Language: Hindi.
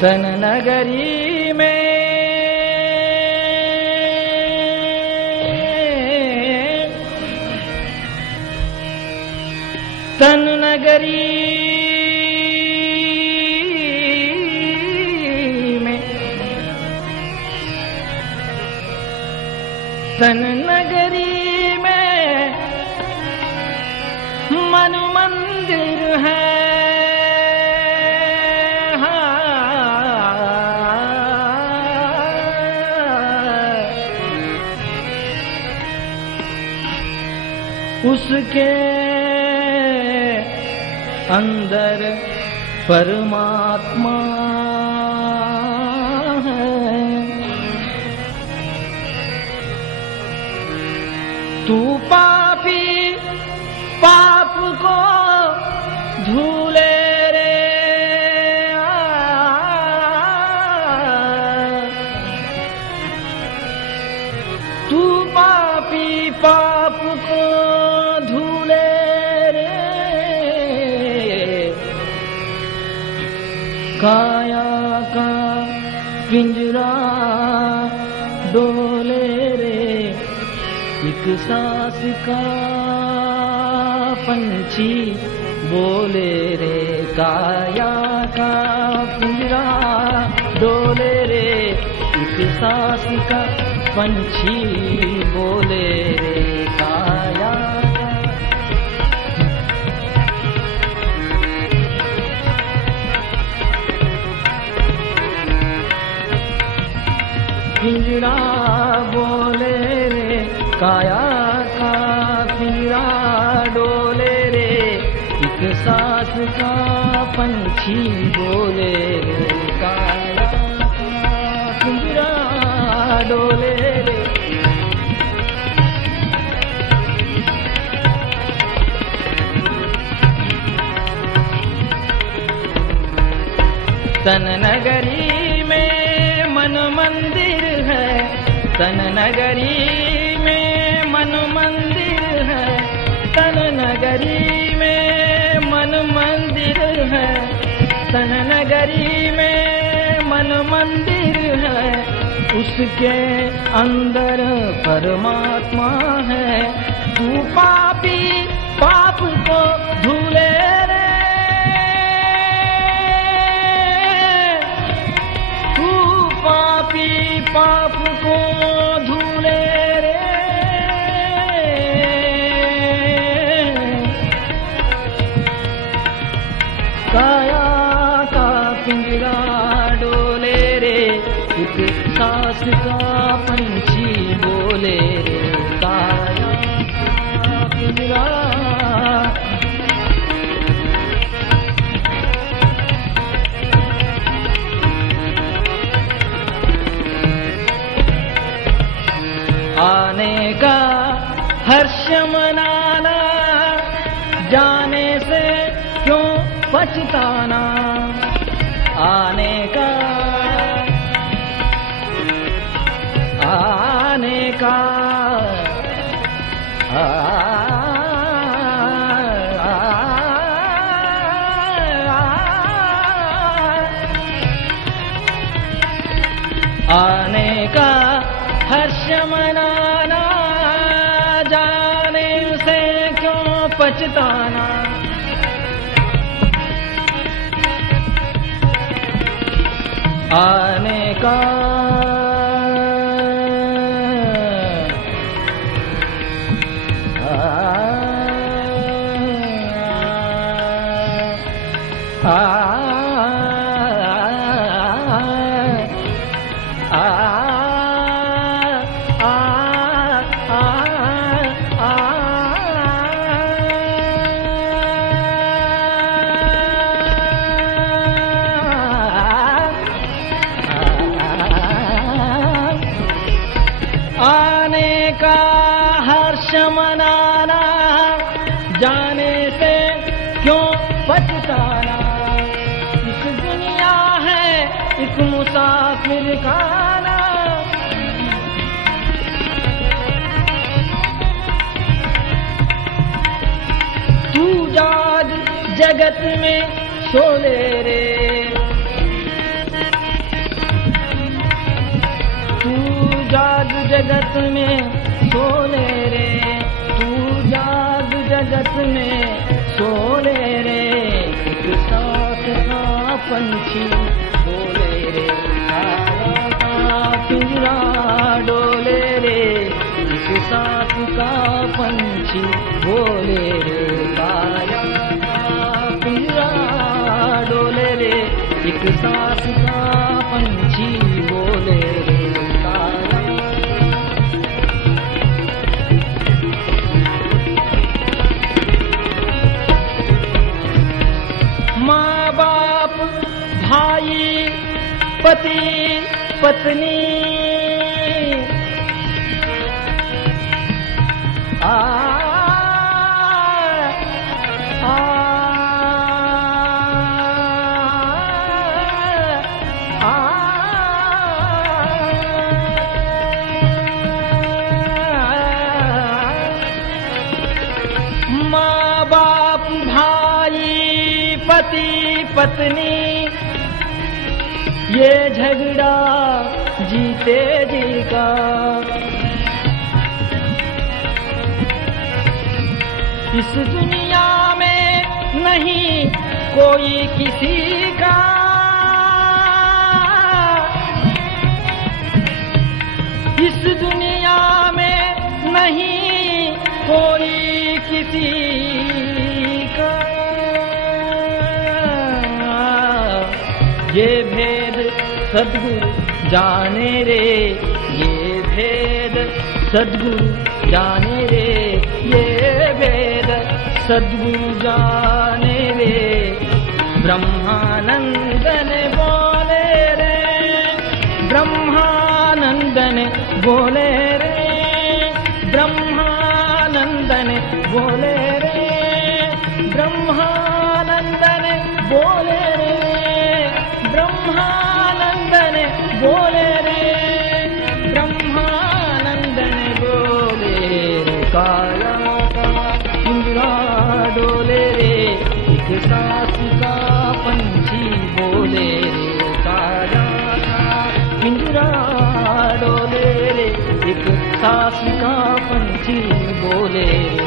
तन नगरी में तन नगरी में तन नगरी में मन मंदिर है उसके अंदर परमात्मा है। तू पापी पाप को धूले रे तू पापी पाप को काया का पिंजरा डोले रे एक सांस का पंछी बोले रे काया का पिंजरा डोले रे एक सांस का पंछी बोले रे काया पिंजरा बोले रे काया का पिंजरा डोले रे एक सांस का पंछी बोले रे काया का पिंजरा डोले रे तन नगरी में मन मंदिर है तन नगरी में मन मंदिर है तन नगरी में मन मंदिर है तन नगरी में मन मंदिर है उसके अंदर परमात्मा है। तू पापी पाप को धूले रे तू पापी पाप को धूले रे काया का पिंजरा डोले रे एक सांस का पंछी बोले रे काया का पिंजरा आने का हर्ष मनाना जाने से क्यों पछताना आने का हर्ष मनाना, जाने से क्यों पछताना। आने का आने का हर्ष मनाना, जाने से क्यों पछताना। इस दुनिया है एक मुसाफिर खाना, तू जाग जगत में शोले रे, जाग जगत में सोले रे, तू जाग जगत में सोले रे। एक साथ का पंछी बोले रे, काया का पिंजरा डोले रे। एक साथ का पंछी बोले रे, काया का पिंजरा डोले रे। एक साथ का पंछी बोले रे, भाई पति पत्नी माँ बाप भाई पति पत्नी, ये झगड़ा जीते जी का। इस दुनिया में नहीं कोई किसी का, इस दुनिया में नहीं कोई किसी का। ये भेद सद्गुरु जाने रे, ये भेद सद्गुरु जाने रे। ये भेद सद्गुरु जाने रे। ब्रह्मानंद ने बोले रे, ब्रह्मानंद ने बोले रे, ब्रह्मानंद ने बोले रे, ब्रह्मानंद ने बोले रे, ब्रह्मानंद ने बोले रे, ब्रह्मानंद ने बोले रे। काया का पिंजरा डोले रे, एक साथ का पंछी बोले रे। काया का पिंजरा डोले रे, एक साथ का पंछी बोले रे।